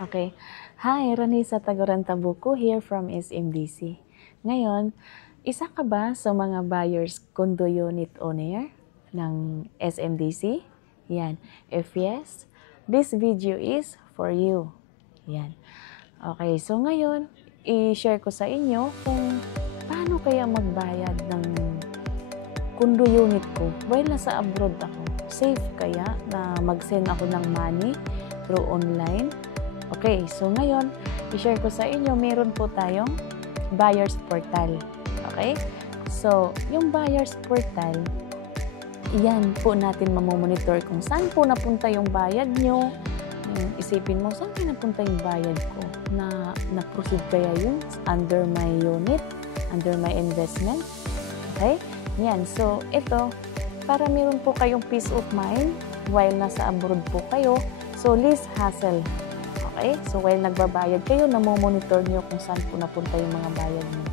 Okay. Hi, Ranisa Tagoran Tabuco here from SMDC. Ngayon, isa ka ba sa mga buyers condo unit owner ng SMDC? Yan. If yes, this video is for you. Yan. Okay, so ngayon, i-share ko sa inyo kung paano kaya magbayad ng condo unit ko while nasa abroad ako. Safe kaya na mag-send ako ng money through online? Okay, so ngayon, i-share ko sa inyo, meron po tayong buyer's portal. Okay? So, yung buyer's portal, yan po natin mamomonitor kung saan po napunta yung bayad nyo. Isipin mo, saan napunta yung bayad ko? Na-proceed kaya yun under my unit, under my investment? Okay? Yan. So, ito, para meron po kayong peace of mind while nasa abroad po kayo, so least hassle. Okay? So, while nagbabayad kayo, namomonitor nyo kung saan po napunta yung mga bayad nyo.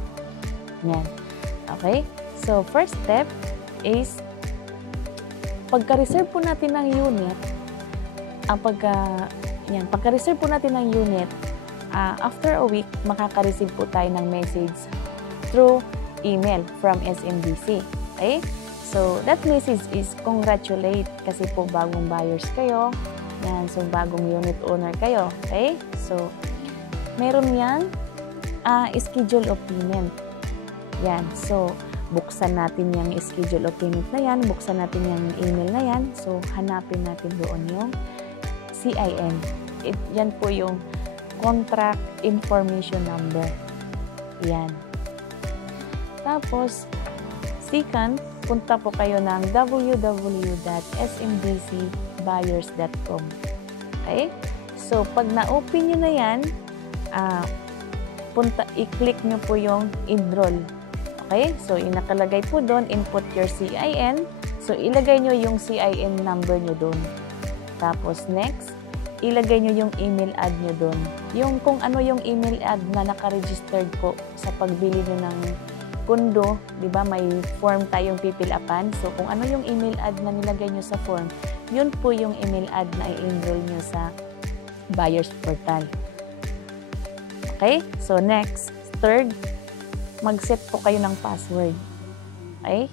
Yan. Okay? So, first step is, pagka-reserve po natin ng unit, pagka-reserve po natin ng unit, after a week, makaka-receive po tayo ng message through email from SMDC. Okay? So, that message is congratulate kasi po bagong buyers kayo. Yan, so bagong unit owner kayo. Okay? So, meron yan, schedule of payment. Yan, so, buksan natin yung schedule of payment na yan, buksan natin yung email na yan, so, hanapin natin doon yung CIN. Yan po yung Contract Information Number. Yan. Tapos, second, punta po kayo ng www.smdcbuyers.com. Okay? So, pag na-open nyo na yan, i-click nyo po yung enroll. Okay? So, nakalagay po doon, input your CIN. So, ilagay nyo yung CIN number nyo doon. Tapos, next, ilagay nyo yung email ad nyo doon. Yung kung ano yung email ad na nakaregistered po sa pagbili nyo ng condo, di ba, may form tayong pipil-upan. So, kung ano yung email ad na nilagay nyo sa form, yun po yung email ad na i-enroll nyo sa buyer's portal. Okay? So, next, third, mag-set po kayo ng password. Okay?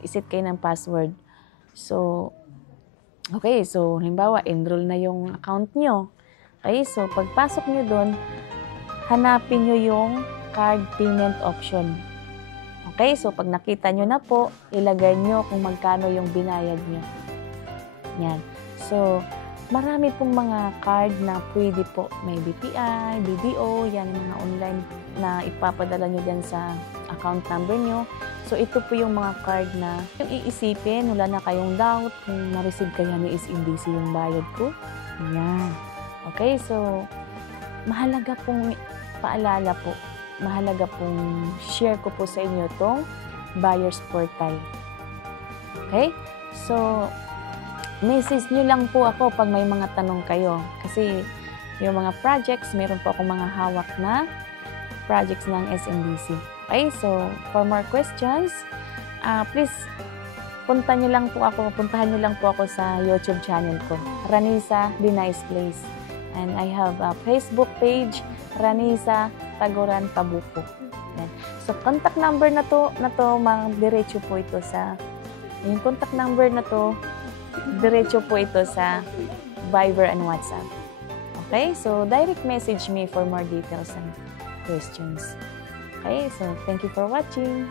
I-set kayo ng password. So, okay. So, halimbawa, enroll na yung account nyo. Okay? So, pagpasok nyo doon, hanapin nyo yung card payment option. Okay, so pag nakita nyo na po, ilagay nyo kung magkano yung binayad nyo. Yan. So, marami pong mga card na pwede po. May BPI, BDO, yan mga online na ipapadala nyo dyan sa account number nyo. So, ito po yung mga card na yung iisipin, wala na kayong doubt kung na-receive kaya ni SMDC yung bayad ko. Yan. Okay, so, mahalaga pong paalala po. Mahalaga pong share ko po sa inyo itong buyer's portal. Okay? So, message nyo lang po ako pag may mga tanong kayo. Kasi yung mga projects, meron po akong mga hawak na projects ng SMDC. Okay? So, for more questions, please, puntahan nyo lang po ako sa YouTube channel ko, Ranisa The Nice Place. And I have a Facebook page, Ranisa Tagoran Tabuco. Yan. So, contact number na to diretso po ito sa, yung contact number na to, diretso po ito sa Viber and WhatsApp. Okay? So, direct message me for more details and questions. Okay? So, thank you for watching.